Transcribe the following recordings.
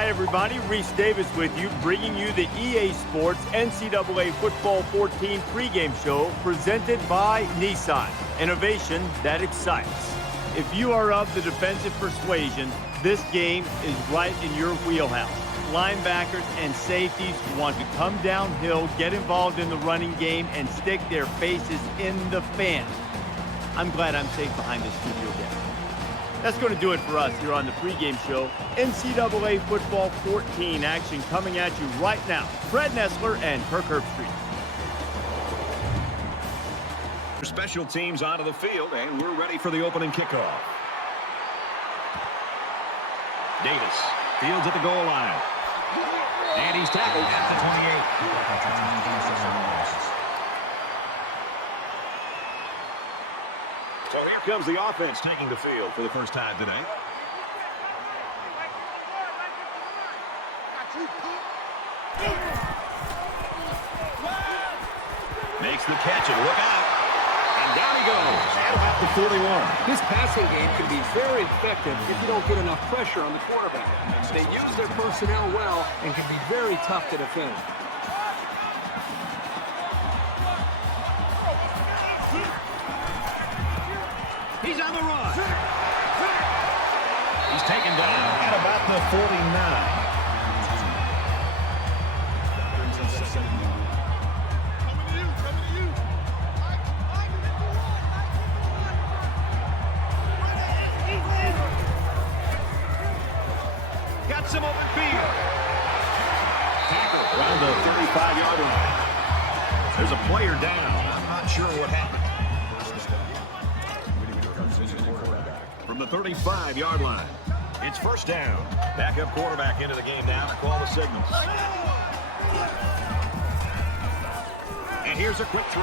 Hi, everybody. Reese Davis with you, bringing you the EA Sports NCAA Football 14 pregame show presented by Nissan. Innovation that excites. If you are of the defensive persuasion, this game is right in your wheelhouse. Linebackers and safeties want to come downhill, get involved in the running game, and stick their faces in the fan. I'm glad I'm safe behind this studio desk. That's going to do it for us here on the pregame show. NCAA Football 14 action coming at you right now. Fred Nessler and Kirk Herbstreit. Special teams onto the field, and we're ready for the opening kickoff. Davis fields at the goal line. And he's tackled at the 28. So here comes the offense taking the field for the first time today. Makes the catch and look out. And down he goes at about the 41. This passing game can be very effective if you don't get enough pressure on the quarterback. They use their personnel well and can be very tough to defend. He's on the run. He's taken down at about the 49. Got some open field. Tackle around the 35-yard line. There's a player down. I'm not sure what happened. From the 35-yard line. It's first down. Backup quarterback into the game now to call the signals. And here's a quick throw.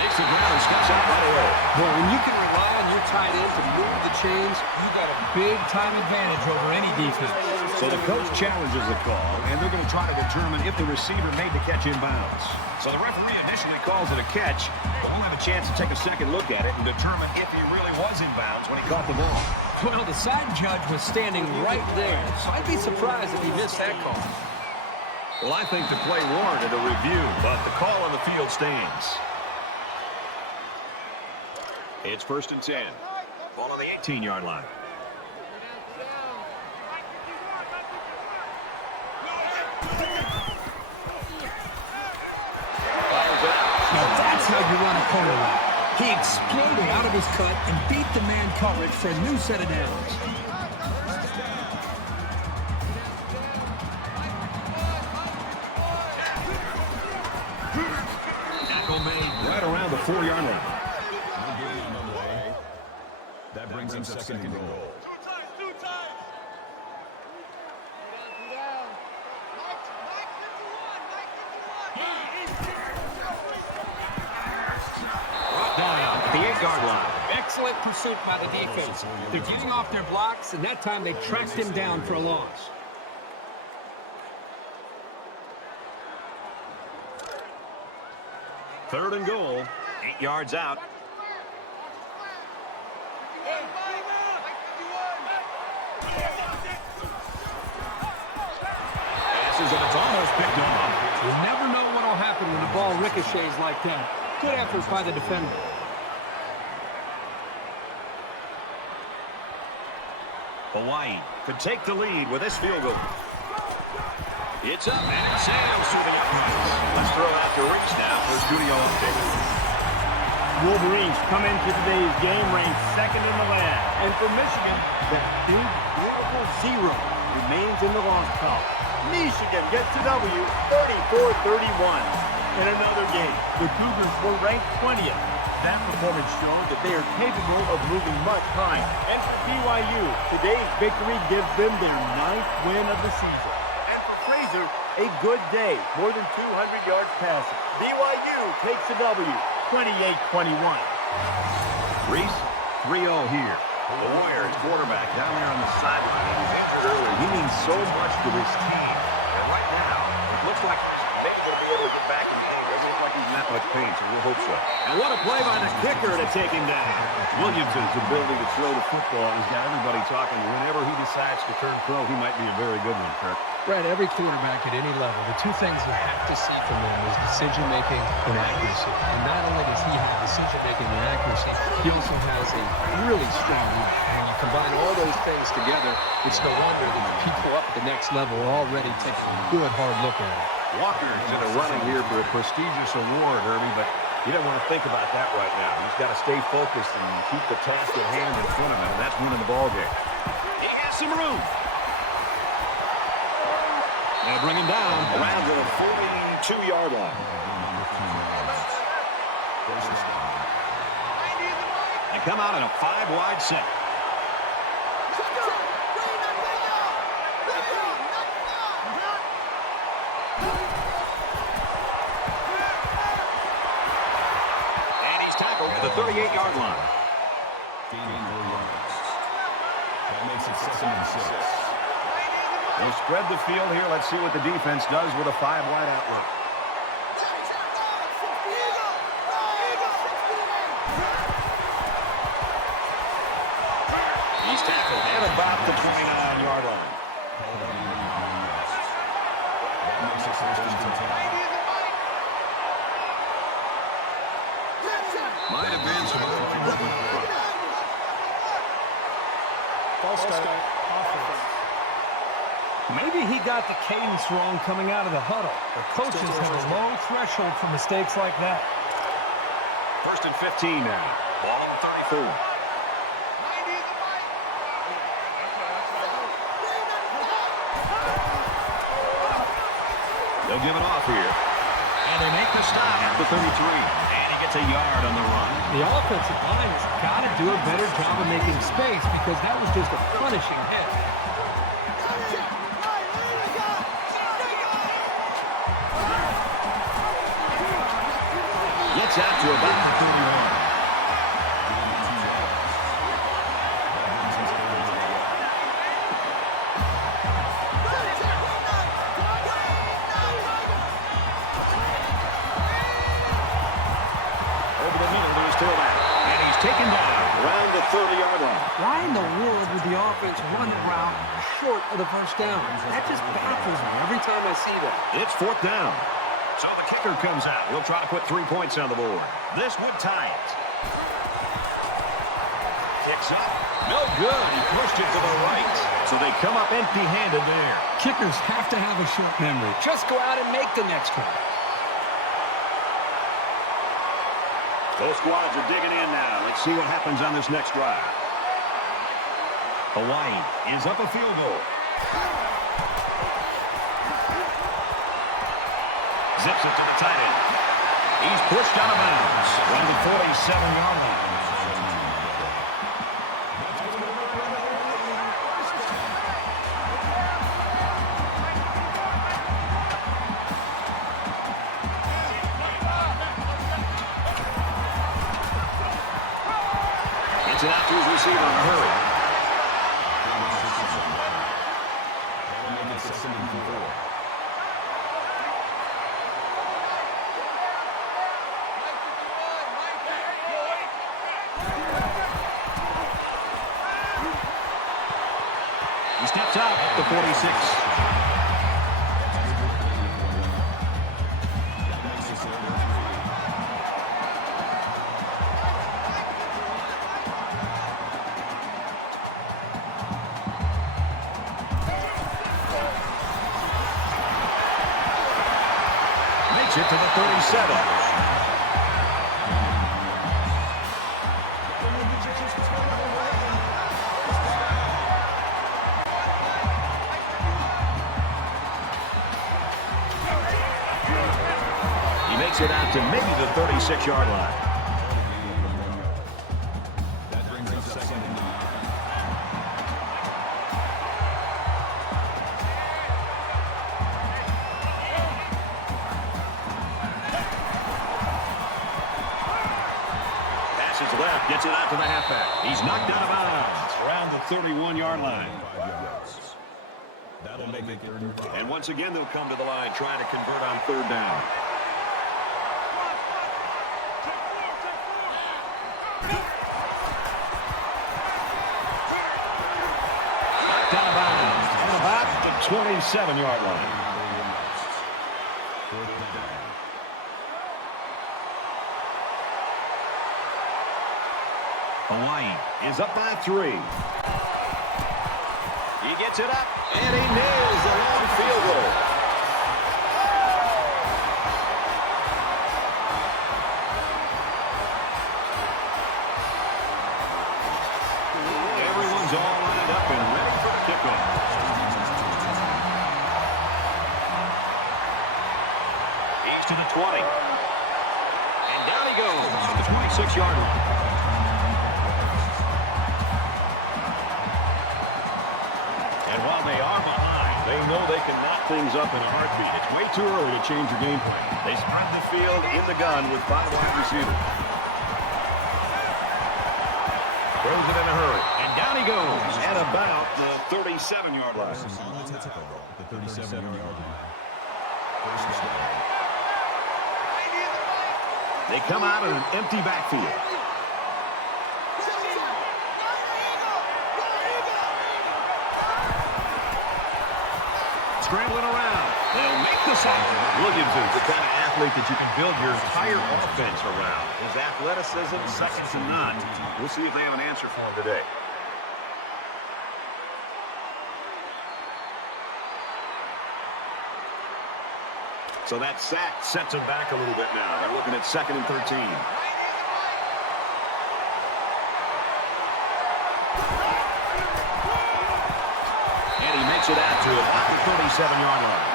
Makes the ground and steps out right away. Well, when you can rely on your tight end to move the chains, you got a big-time advantage over any defense. So the coach challenges the call, and they're going to try to determine if the receiver made the catch inbounds. So the referee initially calls it a catch, but we'll have a chance to take a second look at it and determine if he really was inbounds when he caught the ball. Well, the side judge was standing right there, so I'd be surprised if he missed that call. Well, I think the play warranted a review, but the call on the field stands. It's first and 10. Ball on the 18-yard line. Now that's how you run a quarterback. He exploded out of his cut and beat the man coverage for a new set of downs. Tackle made right around the 4-yard line. That brings him second and goal. The 8-yard line. Excellent pursuit by the defense. They're getting off their blocks, and that time they tracked him down for a loss. Third and goal. 8 yards out. Passes and it's almost picked off. You never know what will happen when the ball ricochets like that. Good effort by the defender. Hawaii could take the lead with this field goal. It's up and it sails through the uprights. Let's throw out to Reese now for studio update. Wolverines come into today's game ranked second in the land. And for Michigan, that big, beautiful 0 remains in the loss column. Michigan gets the W 34-31. In another game, the Cougars were ranked 20th. That performance showed that they are capable of moving much higher. And for BYU, today's victory gives them their 9th win of the season. And for Fraser, a good day, more than 200 yards passing. BYU takes the W, 28-21. Reese, 3-0 here. The Warriors quarterback down there on the sideline. He was injured earlier. He means so much to this team. And right now, it looks like he's going to be able to get back in the game. Doesn't look like he's that much pain, so we'll hope so. And what a play by the kicker to take him down. Williamson's ability to throw the football has got everybody talking. Whenever he decides to turn pro, he might be a very good one, Kirk. Brad, every quarterback at any level, the two things you have to see from him is decision-making and accuracy. And not only does he have decision-making and accuracy, he also has a really strong reach. And when you combine all those things together, it's no wonder that the people up at the next level are already taking a good, hard look at it. Walker's in a running here for a prestigious award, Herbie, but he doesn't want to think about that right now. He's got to stay focused and keep the task at hand in front of him, and that's winning the ballgame. He has some room. They'll bring him down around the 42-yard line. They come out in a 5-wide set. And he's tackled at the 38-yard line. That makes it 2nd and 6. We'll spread the field here. Let's see what the defense does with a 5-wide outlook. He's tackled at about the 29-yard line. That makes it 1st and 10. Might have been some False start. Maybe he got the cadence wrong coming out of the huddle. The coaches have a low threshold for mistakes like that. 1st and 15 now. Ball on the 34. They'll give it off here. And they make the stop at the 33. And he gets a yard on the run. The offensive line has got to do a better job of making space because that was just a punishing hit. Gets out to about the 31. Over the middle to his tailback. And he's taken down around the 30-yard line. Why in the world would the offense run the route short of the first down? That just baffles me every time I see that. It's 4th down. So the kicker comes out. He'll try to put 3 points on the board. This would tie it. Kicks up. No good. He pushed it to the right. So they come up empty-handed there. Kickers have to have a short memory. Just go out and make the next one. Both squads are digging in now. Let's see what happens on this next drive. Hawaii is up a field goal. Zips it to the tight end. He's pushed out of bounds around the 47-yard line. Gets it out to his receiver in a hurry. That'll make it 2nd and 4. He steps out at the 46. Makes it to the 37. It out to maybe the 36-yard line. That brings up 2nd and 9. Passes left, gets it out to the halfback. He's knocked out of bounds around the 31-yard line. That'll make it 3rd and 5. And once again, they'll come to the line trying to convert on 3rd down. 27-yard line. Hawaii is up by 3. He gets it up, and he nails the long field goal. Everyone's all lined up and ready for the kickoff. He's to the 20. And down he goes to the 26-yard line. And while they are behind, they know they can knock things up in a heartbeat. It's way too early to change your game plan. They spread the field in the gun with 5 wide receivers. Throws it in a hurry. And down he goes at about the 37-yard line. The 37-yard line. They come out in an empty backfield. Scrambling around. They'll make the sack. Williamson's the kind of athlete that you can build your entire offense around. His athleticism, second to none. We'll see if they have an answer for him today. So that sack sets him back a little bit now. They're looking at 2nd and 13. And he makes it out to about the 37-yard line.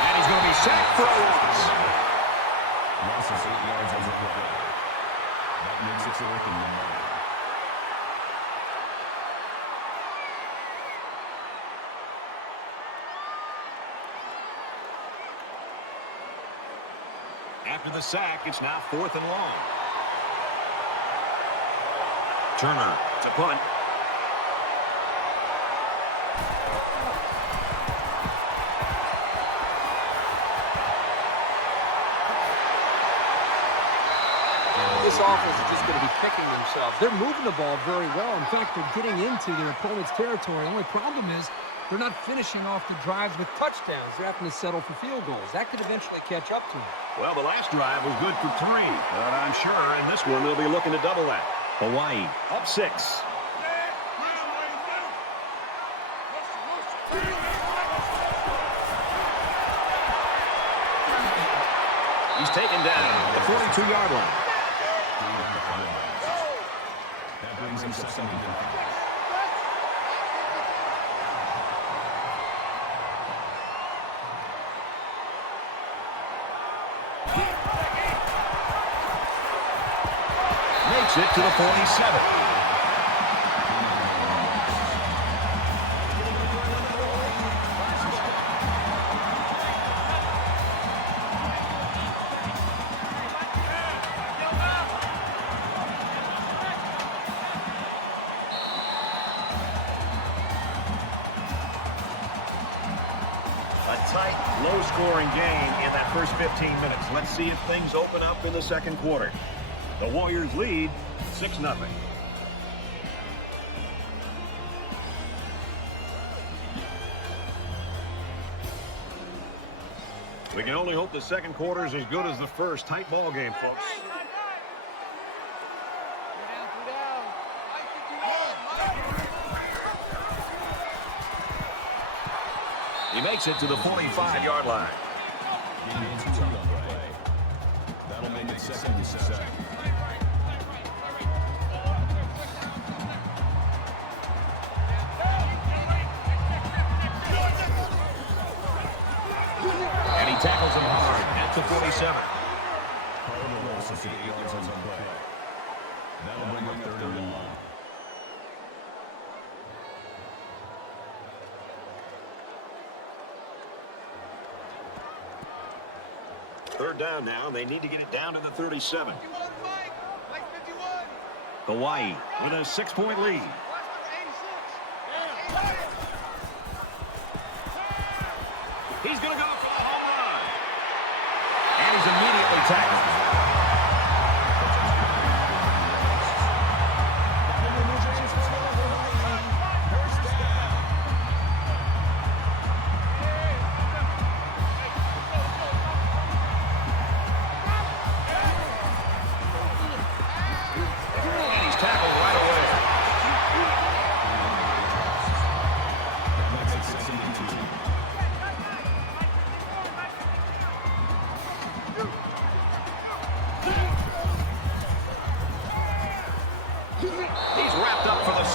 And he's going to be sacked for a loss. Loss of 8 yards on the play. That makes it 4th and 9. After the sack, it's now 4th and long. Turner to punt. This offense is just going to be picking themselves. They're moving the ball very well. In fact, they're getting into their opponent's territory. The only problem is they're not finishing off the drives with touchdowns. They're having to settle for field goals. That could eventually catch up to them. Well, the last drive was good for 3, but I'm sure in this one they'll be looking to double that. Hawaii up 6. He's taken down at the 42-yard line. That brings him 2nd and 5. Makes it to the 47. A tight, low-scoring game in that first 15 minutes. Let's see if things open up in the second quarter. The Warriors lead 6-0. We can only hope the second quarter is as good as the first. Tight ball game, folks. He makes it to the 45-yard line. Gain 2 on the play. That'll make it 2nd and 7. And he tackles him hard at the 47. Cardinal loss of 8 yards on the play. That'll bring up 3rd and long. Third down now. They need to get it down to the 37. Hawaii with a 6-point lead.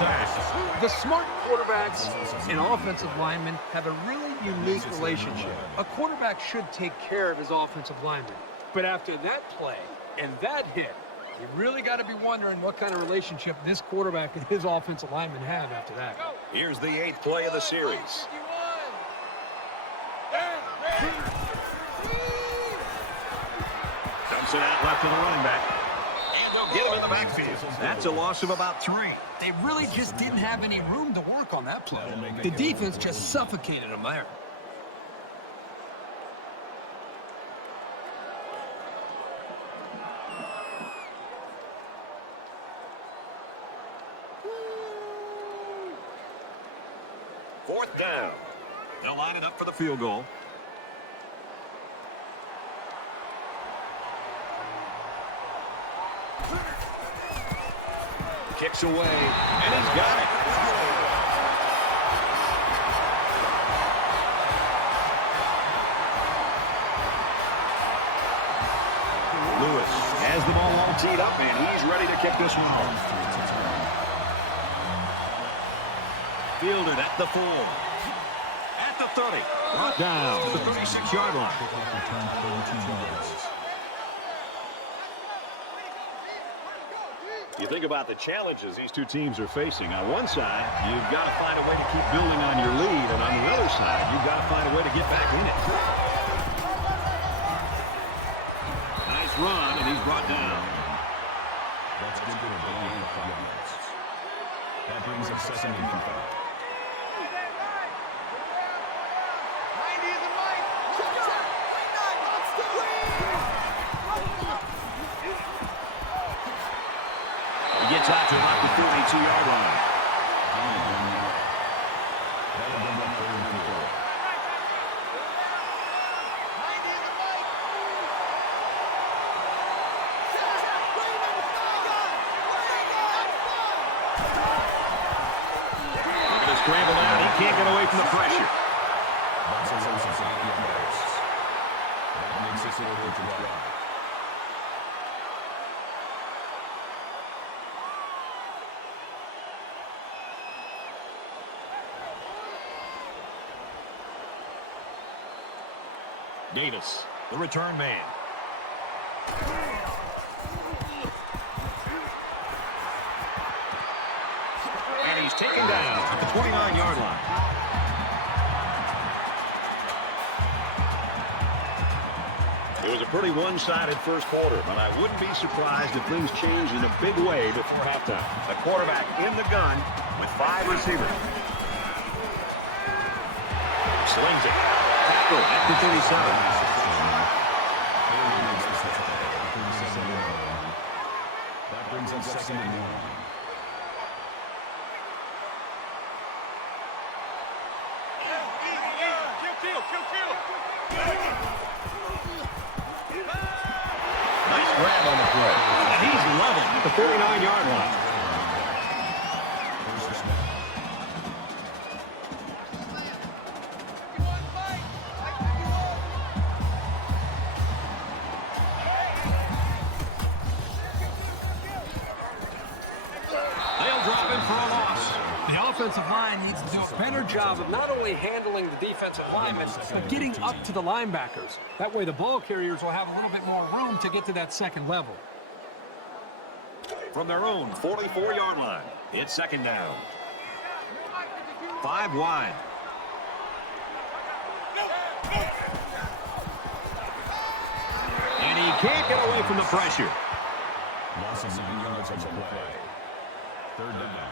sack. The smart quarterbacks and offensive linemen have a really unique relationship. A quarterback should take care of his offensive lineman. But after that play and that hit, you really got to be wondering what kind of relationship this quarterback and his offensive lineman have after that. Here's the 8th play of the series. Dumps it out left to the running back. And they'll get him in the backfield. That's a loss of about 3. They really just didn't have any room to work on that play. The defense just suffocated them there. Fourth down. They'll line it up for the field goal. Kicks away, and he's got it. Lewis has the ball all teed up, and he's ready to kick this one off. Fielded at the 4. At the 30. Brought down to the 36-yard line. You think about the challenges these two teams are facing. On one side, you've got to find a way to keep building on your lead, and on the other side, you've got to find a way to get back in it. Nice run, and he's brought down. That's good for a gain of 5 yards. That brings up second and 5. He gets out to about the 42-yard line. That'll bring up 3rd and 4. Look at the scramble down. He can't get away from the pressure. That's a loss of 8 yards. That makes it 4th and 12. Davis, the return man. And he's taken down at the 29-yard line. It was a pretty one-sided first quarter, but I wouldn't be surprised if things change in a big way before halftime. The quarterback in the gun with 5 receivers. Slings it. At the 37. That brings up 2nd and 1. Nice grab on the play. And he's level at the 49-yard line. Offensive line needs to do a better job of not only handling the defensive linemen, but getting up to the linebackers. That way the ball carriers will have a little bit more room to get to that second level. From their own 44-yard line, it's 2nd down. 5 wide. And he can't get away from the pressure. Loss of 9 yards on the play. 3rd down.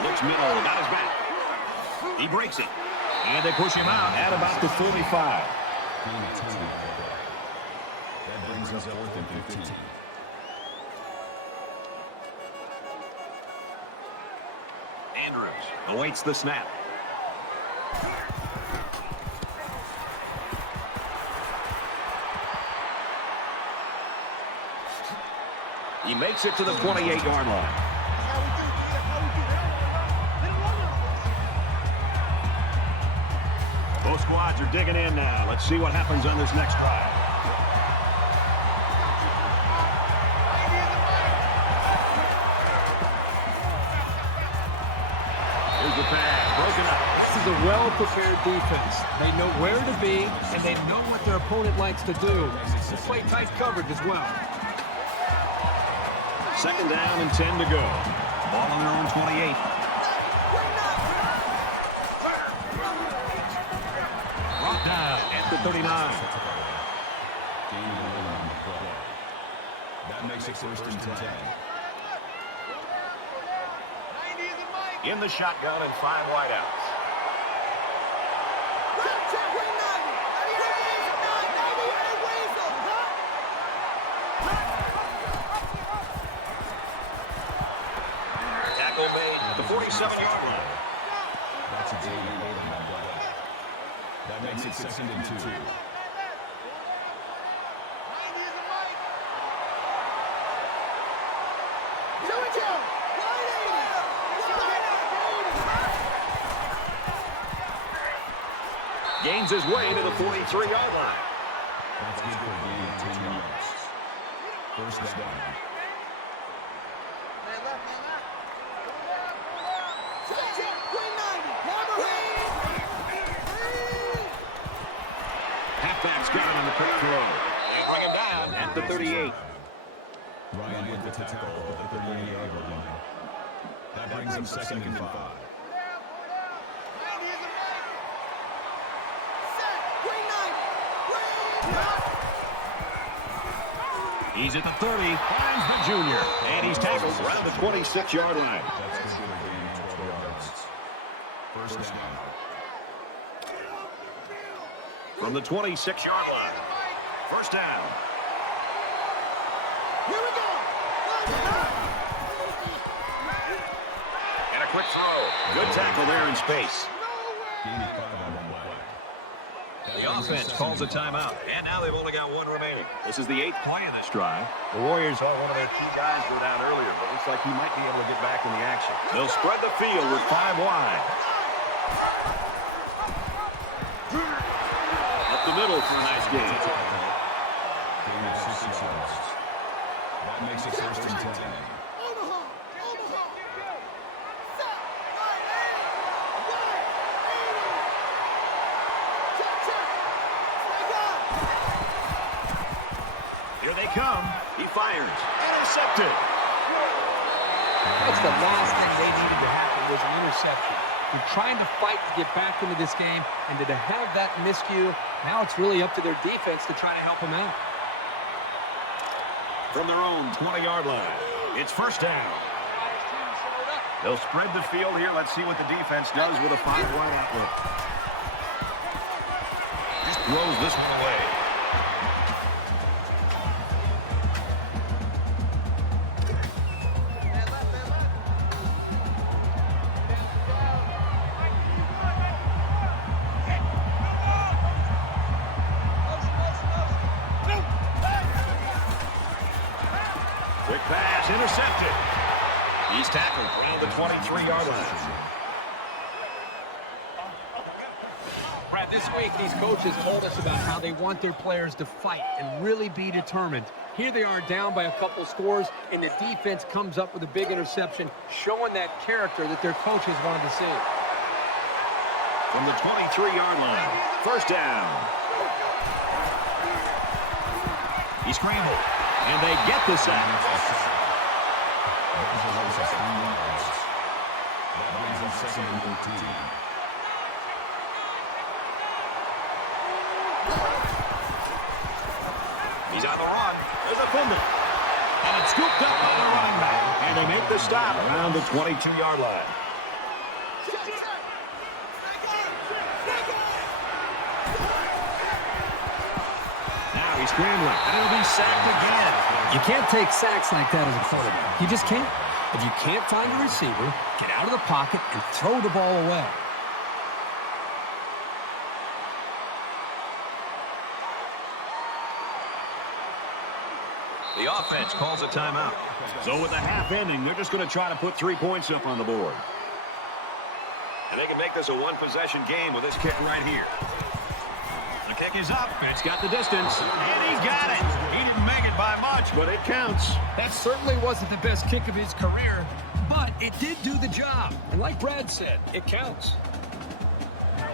Looks middle, got his back. He breaks it. And they push him out at about the 45. That brings us 4th and 15. Andrews awaits the snap. He makes it to the 28-yard line. Both squads are digging in now. Let's see what happens on this next drive. Here's the pass, broken up. This is a well-prepared defense. They know where to be, and they know what their opponent likes to do. They play tight coverage as well. Second down and 10 to go. Ball on their own 28. Brought down at the 39. That makes it first and 10. In the shotgun and 5 wideouts. Tackle made at the 47-yard line. That's a good on that play. That makes it second and 2. Gains his way to the 43-yard line. That's good for a gain of 10 yards. First down. Halfback's got it on the quick throw. They bring him down at the 38. Ryan with the tackle at the 38-yard line. That brings him second and 5. He's at the 30, finds the junior, and he's tackled around the 26-yard line. That's good for a gain of 12 yards. First down. From the 26-yard line. First down. Here we go. And a quick throw. Good tackle there in space. Gain of 5 on the play. The offense calls a timeout, and now they've only got one remaining. This is the 8th play of this drive. The Warriors saw one of their key guys go down earlier, but looks like he might be able to get back in the action. They'll spread the field with 5 wide. Up the middle for a nice gain. Gain of 6 yards. That makes it first and 10. Here they come. He fires. Intercepted. That's the last thing they needed to happen was an interception. You're trying to fight to get back into this game, and to have that miscue, now it's really up to their defense to try to help them out. From their own 20-yard line, it's first down. They'll spread the field here. Let's see what the defense does with a 5-wide outlet. Just throws this one away. Quick pass, intercepted. He's tackled around the 23-yard line. Brad, this week these coaches told us about how they want their players to fight and really be determined. Here they are down by a couple scores, and the defense comes up with a big interception, showing that character that their coaches wanted to see. From the 23-yard line, first down. He scrambled, and they get the sack. He's on the run. There's a fumble. And it's scooped up by the running back. And they make the stop around the 22-yard line. Now he's scrambling. And he'll be sacked again. You can't take sacks like that as a quarterback. You just can't. If you can't find a receiver, get out of the pocket and throw the ball away. The offense calls a timeout. So with the half ending, they're just going to try to put 3 points up on the board. And they can make this a one-possession game with this kick right here. The kick is up. It's got the distance. And he got it. He didn't make it by much, but it counts. That certainly wasn't the best kick of his career, but it did do the job. And like Brad said, it counts.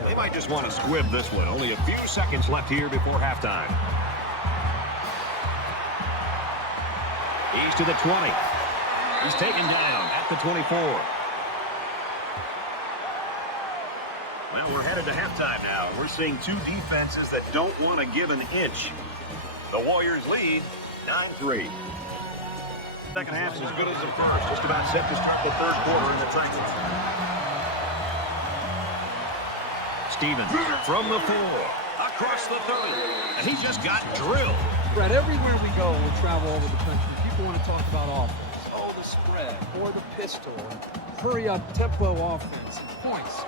They might just want to squib this one. Only a few seconds left here before halftime. He's to the 20. He's taken down at the 24. Well, we're headed to halftime now. We're seeing two defenses that don't want to give an inch. The Warriors lead 9-3. Second half's as good as the first. Just about set to start the third quarter in the Titans. Stevens from the 4. Across the 30. And he just got drilled. Brad, everywhere we go, we travel over the country, people want to talk about offense. Oh, the spread, or the pistol, hurry-up tempo offense, points.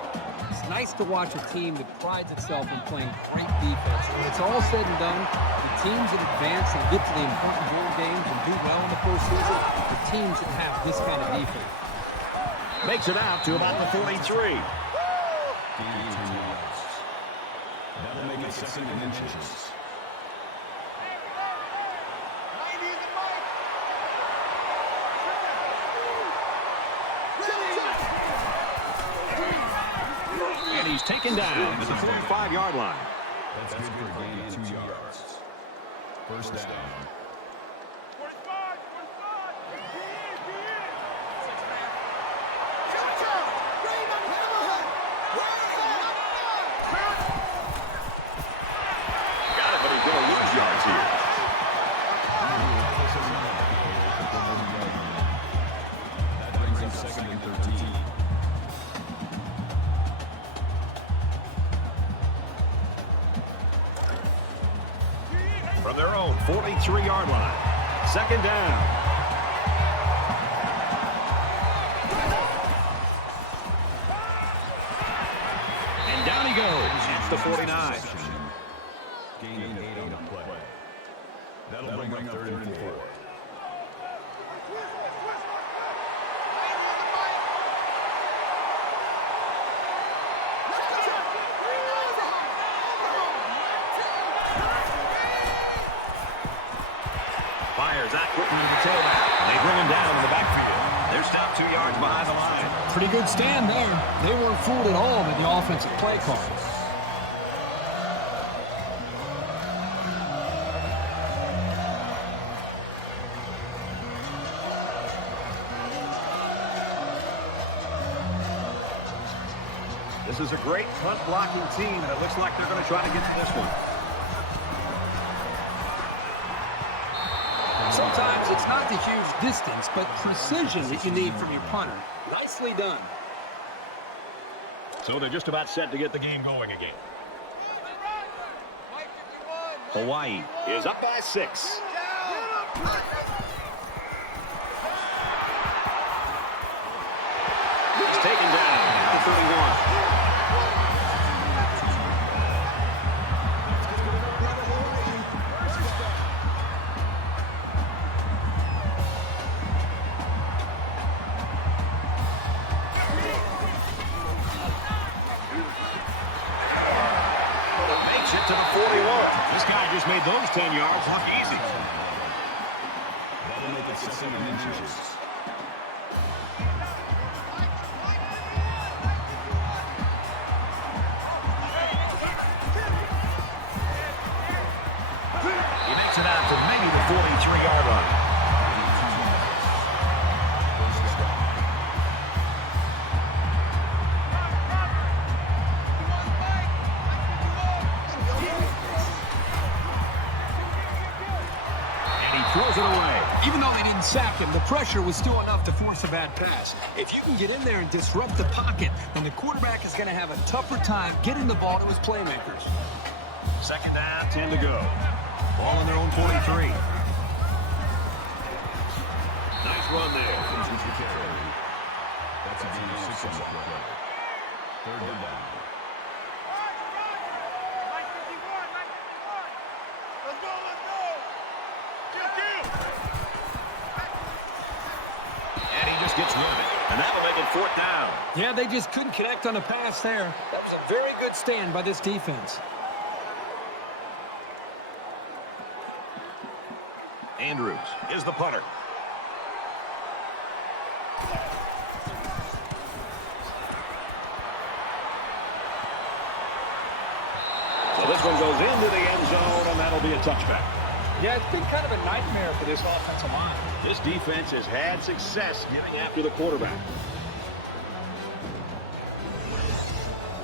It's nice to watch a team that prides itself in playing great defense. When it's all said and done, the teams that advance and get to the important bowl games and do well in the postseason, the teams that have this kind of defense. Makes it out to about the 43. That'll make it second and inches. And he's taken down at the 45-yard line. That's good for a gain of 2 yards. First down. Got it, but he's going to lose yards here. That brings him second and 13. From their own 43-yard line. Second down. And down he goes. It's the 49. Gain of 8 on the play. That'll bring up third and 4. Fires that quick into the tailback. They bring him down in the backfield. They're stopped 2 yards behind the line. Pretty good stand there. They weren't fooled at all with the offensive play call. This is a great punt blocking team, and it looks like they're going to try to get to this one. Sometimes it's not the huge distance, but precision that you need from your punter. Nicely done. So they're just about set to get the game going again. Hawaii is up by 6. He's taken down at the 31. To the 41. This guy just made those 10 yards look easy. That'll make it second and inches. He makes it out to maybe the 43-yard line. Throws it away. Even though they didn't sack him, the pressure was still enough to force a bad pass. If you can get in there and disrupt the pocket, then the quarterback is going to have a tougher time getting the ball to his playmakers. Second down, 10 to go. Ball on their own 43. Nice run there. That's a gain of 6 on the play. Third down. Let's go! gets rid of it. And that'll make it 4th down. Yeah, they just couldn't connect on a pass there. That was a very good stand by this defense. Andrews is the punter. So this one goes into the end zone, and that'll be a touchback. Yeah, it's been kind of a nightmare for this offensive line. This defense has had success getting after the quarterback.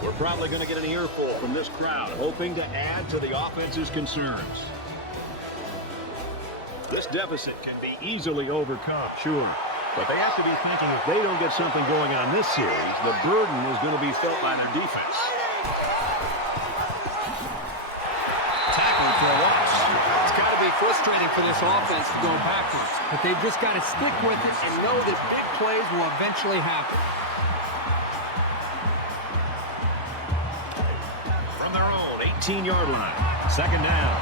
We're probably going to get an earful from this crowd, hoping to add to the offense's concerns. This deficit can be easily overcome, sure. But they have to be thinking if they don't get something going on this series, the burden is going to be felt by their defense. Tackled for a loss. It's got to be frustrating for this offense to go backwards. But they've just got to stick with it and know that big plays will eventually happen. From their own 18-yard line, 2nd down.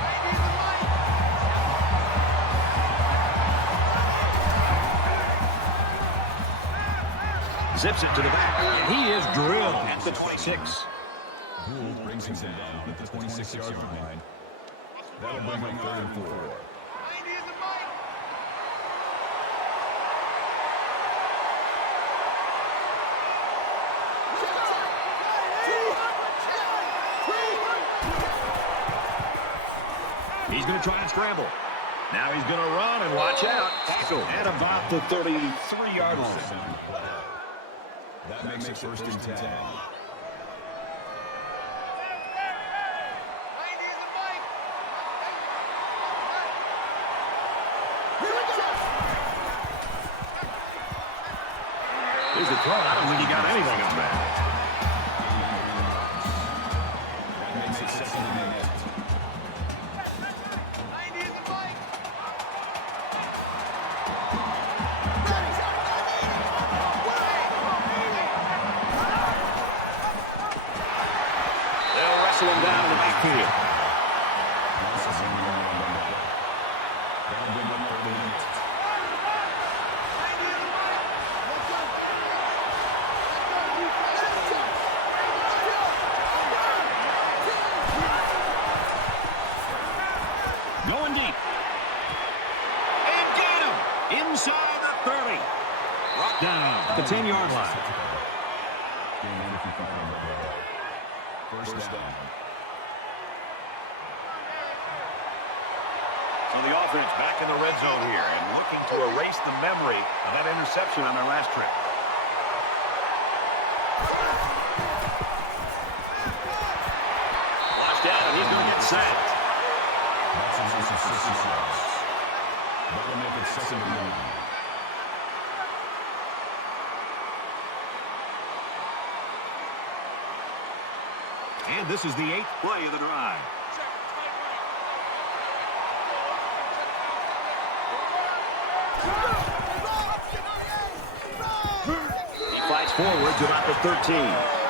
Zips it to the back. And he is drilled at the 26. Gould brings him down at the 26-yard line. That'll bring him 3rd and 4. He's going to try and scramble. Now he's going to run and watch out. Tackle at about the 33-yard line. That makes it 1st and 10. Here's the throw. I don't think he got anything on that. That makes it 2nd and 8. Him down in the backfield. Going deep. And get him inside the 30. Brought down at the 10-yard line. 1st down. So the offense back in the red zone here and looking to erase the memory of that interception on their last trip. Watched out, and he's going to get sacked. That's a nice 66 yards. That'll make it 2nd and 9. And this is the 8th play of the drive. He fights forward to about the 13.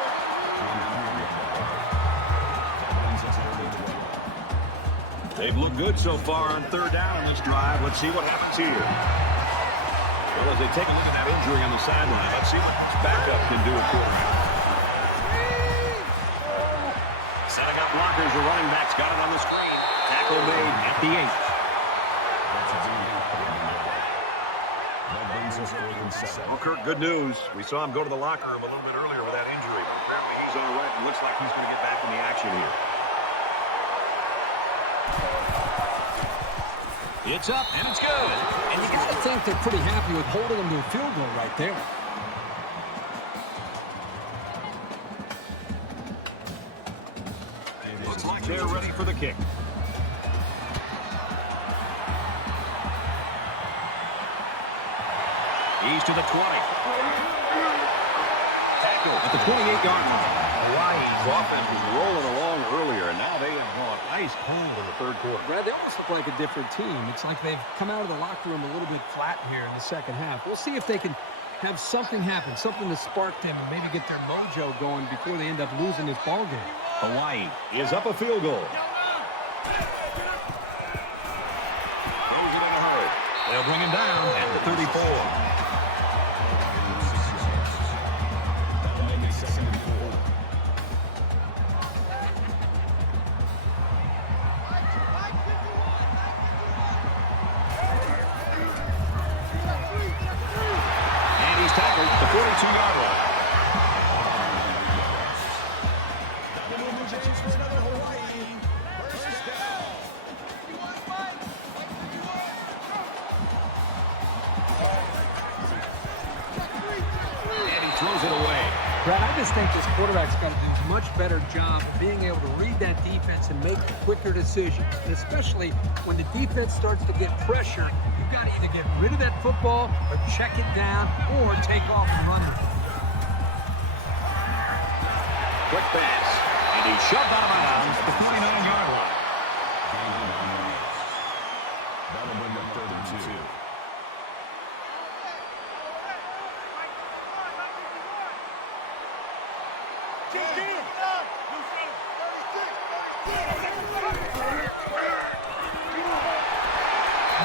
They've looked good so far on 3rd down on this drive. Let's see what happens here. Well, as they take a look at that injury on the sideline, let's see what this backup can do at quarterback. Setting up blockers, the running back's got it on the screen. Tackle made at the 8. Well, Kirk, good news. We saw him go to the locker room a little bit earlier with that injury. Apparently he's all right and looks like he's going to get back in the action here. It's up, and it's good. And you got to think they're pretty happy with holding them to a field goal right there. Looks like they're ready for the kick. He's to the 20. Tackle at the 28-yard line. Hawaii's offense was rolling along earlier, and now they have gone ice cold in the 3rd quarter. Brad, they almost look like a different team. It's like they've come out of the locker room a little bit flat here in the 2nd half. We'll see if they can have something happen, something to spark them and maybe get their mojo going before they end up losing this ball game. Hawaii is up a field goal. Throws it in a hurry. They'll bring him down at the 34. throws it away. Brad, I just think this quarterback's got to do a much better job of being able to read that defense and make quicker decisions. And especially when the defense starts to get pressure, you've got to either get rid of that football or check it down or take off and run it. Quick pass. And he's shoved out of bounds at the 49-yard line. That'll bring up 3rd and 2.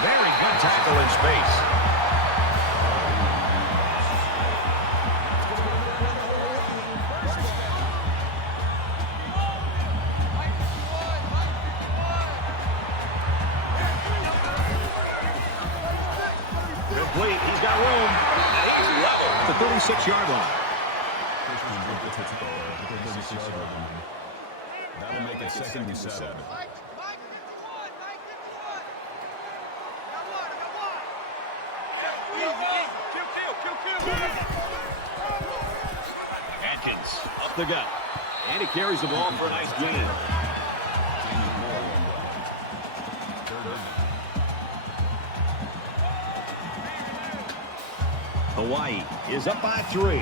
Very good tackle in space. Complete. He's got room. And he's level at the 36-yard line. That'll make it 2nd and 7. Atkins up the gut. And he carries the ball for a nice gain. Hawaii is up by 3.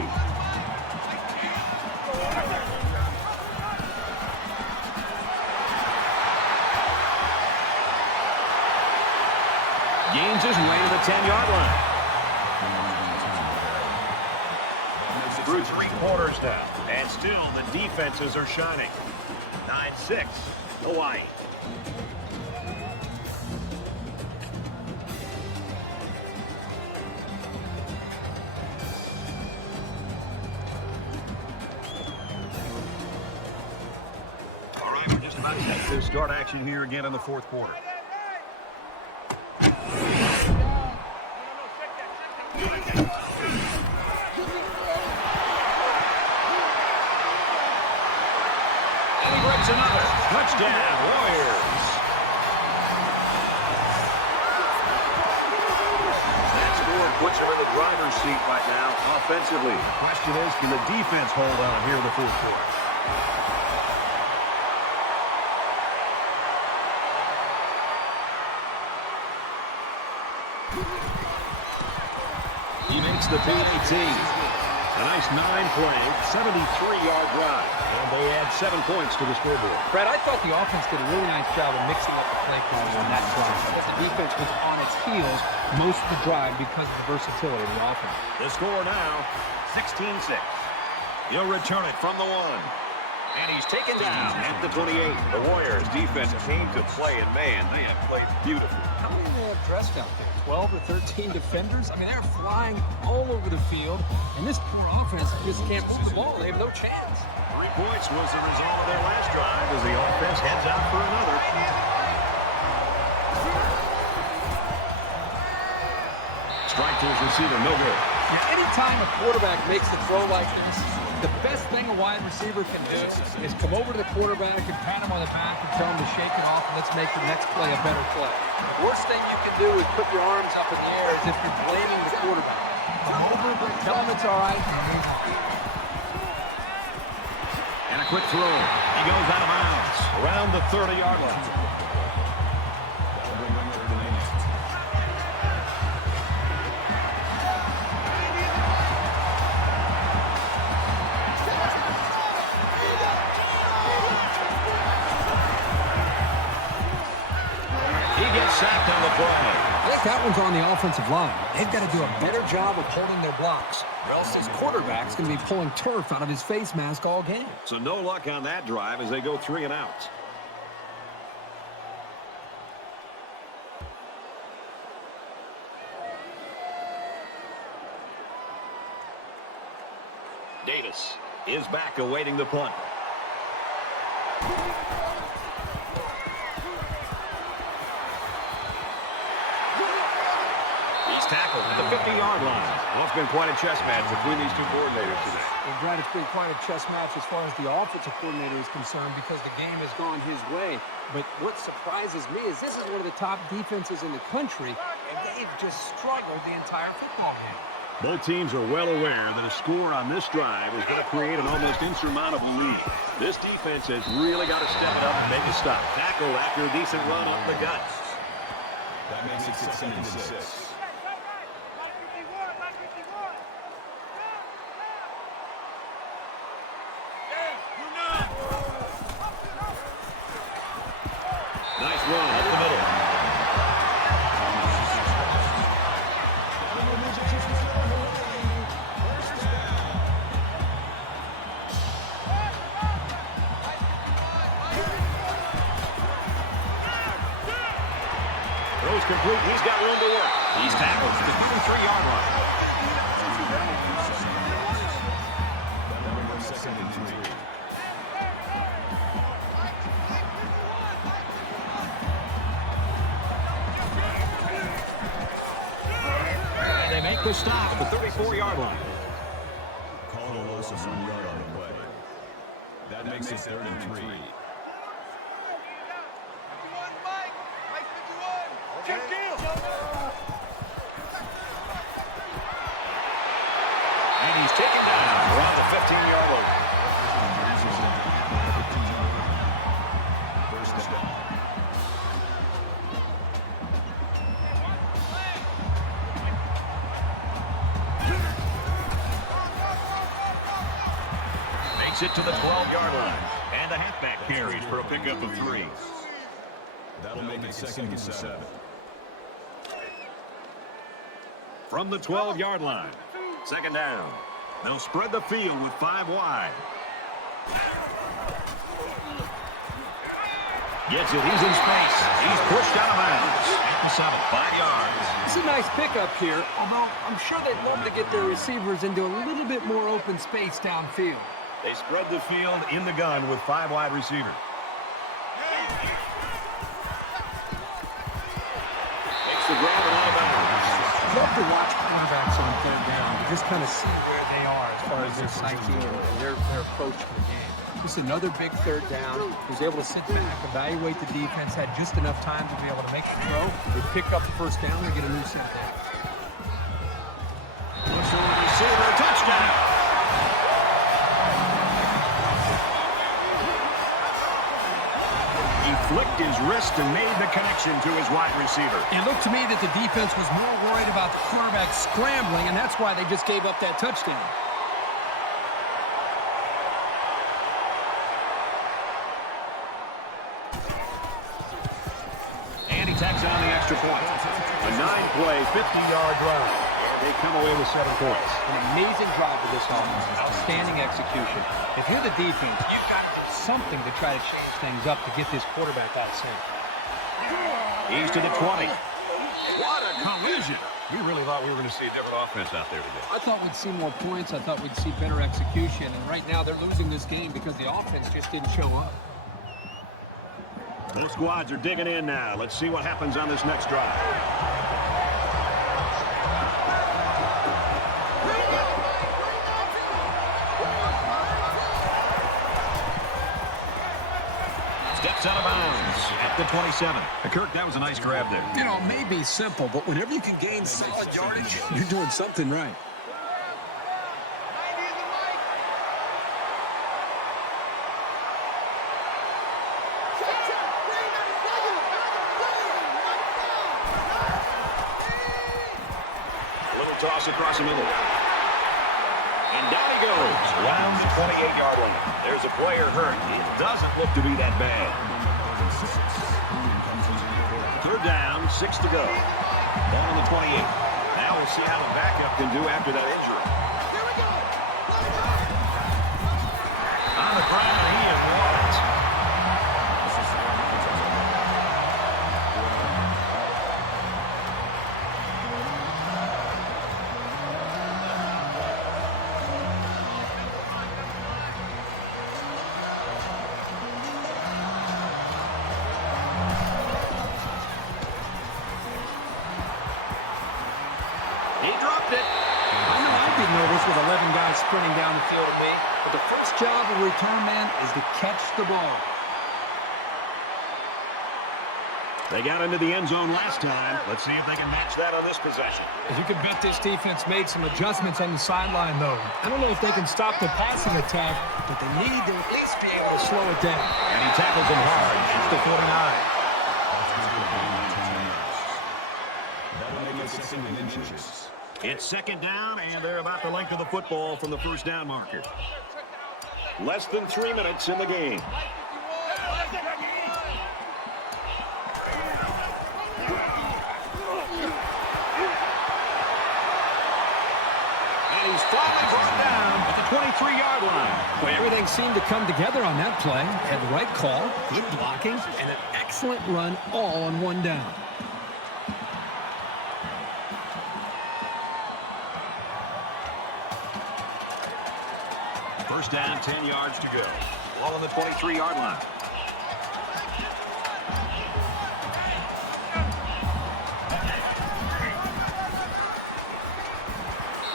Gains his way to the 10-yard line. Through 3 quarters now. And still the defenses are shining. 9-6, Hawaii. All right, we're just about to start action here again in the 4th quarter. Another touchdown, Warriors. That score puts them in the driver's seat right now offensively. The question is, can the defense hold on here in the 4th quarter? He makes the PAT. A nice 9-play, 73-yard drive. And they add 7 points to the scoreboard. Brad, I thought the offense did a really nice job of mixing up the play calling on that drive. The defense was on its heels most of the drive because of the versatility of the offense. The score now, 16-6. He'll return it from the 1. And he's taken down at the 28. The Warriors defense came to play, and man, they have played beautifully. How many do they have dressed out there? 12 or 13 defenders? I mean, they're flying all over the field, and this poor offense just can't move the ball. They have no chance. 3 points was the result of their last drive as the offense heads out for another. Strike to his receiver, no good. Now, anytime a quarterback makes a throw like this, the best thing a wide receiver can do is come over to the quarterback and pat him on the back and tell him to shake it off and let's make the next play a better play. The worst thing you can do is put your arms up in the air as if you're blaming the quarterback. Come over, tell him it's all right, and move on. And a quick throw. He goes out of bounds around the 30-yard line. Sacked on the play. I think that one's on the offensive line. They've got to do a better job of holding their blocks, or else this quarterback's going to be pulling turf out of his face mask all game. So no luck on that drive as they go 3 and out. Davis is back awaiting the punt. Tackled at the 50-yard line. Well, it's been quite a chess match between these 2 coordinators today. Well, Brad, it's been quite a chess match as far as the offensive coordinator is concerned because the game has gone his way. But what surprises me is this is one of the top defenses in the country, and they've just struggled the entire football game. Both teams are well aware that a score on this drive is going to create an almost insurmountable lead. This defense has really got to step it up and make a stop. Tackle after a decent run up the guts. That makes it 2nd and 6. Nice run up the middle. Throws complete. He's got room to work. He's tackled at the 33-yard line. That'll bring up 2nd and 3. They make the stop at the 34-yard line. Calling a loss of 1 yard on the play. That makes it 3rd and 3. And he's taken down around the 15-yard line. First down. Makes it to the 12-yard line. And the halfback carries for a pickup of 3. That'll make it 2nd and 7. From the 12-yard line. 2nd down. They'll spread the field with 5 wide. Gets it. He's in space. He's pushed out of bounds. At the 7, 5 yards. It's a nice pickup here, although I'm sure they'd love to get their receivers into a little bit more open space downfield. They spread the field in the gun with 5 wide receivers. Makes the grab and out of bounds. Love to watch quarterbacks on 3rd down to just kind of see where they are as far as their psyche and their approach to the game. Just another big 3rd down. He was able to sit back, evaluate the defense, had just enough time to be able to make the throw. They pick up the 1st down, they get a new set back. Looks for the receiver, touchdown. He flicked his wrist and made the connection to his wide receiver. It looked to me that the defense was more worried about the quarterback scrambling, and that's why they just gave up that touchdown. And he tacks on the extra point. A 9-play, 50-yard drive. They come away with 7 points. An amazing drive for this offense. Outstanding execution. If you're the defense, you've got something to try to change things up to get this quarterback out of sync. He's to the 20. What a collision. We really thought we were going to see a different offense out there today. I thought we'd see more points. I thought we'd see better execution. And right now they're losing this game because the offense just didn't show up. Both squads are digging in now. Let's see what happens on this next drive. Steps out of bounds at the 27. Kirk, that was a nice grab there. You know, it may be simple, but whenever you can gain solid yardage, you're doing something right. Toss across the middle. And down he goes around the 28-yard line. There's a player hurt. It doesn't look to be that bad. 3rd down, 6 to go. Down on the 28. Now we'll see how the backup can do after that injury. On the ground, he is walked. With 11 guys sprinting down the field at me. But the first job of a return man is to catch the ball. They got into the end zone last time. Let's see if they can match that on this possession. You can bet this defense made some adjustments on the sideline, though. I don't know if they can stop the passing attack, but they need to at least be able to slow it down. And he tackles him hard. It's the 49. It's second down, and they're about the length of the football from the first down marker. Less than 3 minutes in the game. And he's finally brought down at the 23-yard line. Well, everything seemed to come together on that play. Had the right call, good blocking, and an excellent run all on one down. First down, 10 yards to go. Ball on the 23-yard line.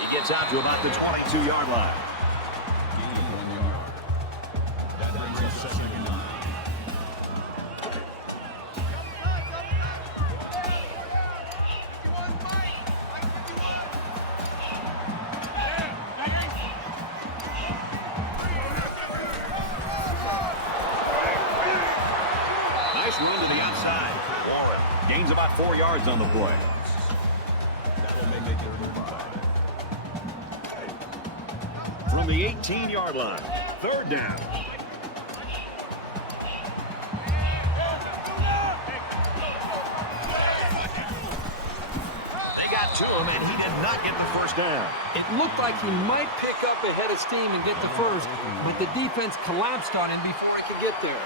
He gets out to about the 22-yard line. Gain of 1 yard. That brings us second and 9. Nice run to the outside. Warren gains about 4 yards on the play. That'll make it 35. From the 18-yard line, third down. They got to him, and he did not get the first down. It looked like he might pick up a head of steam and get the first, but the defense collapsed on him before he could get there.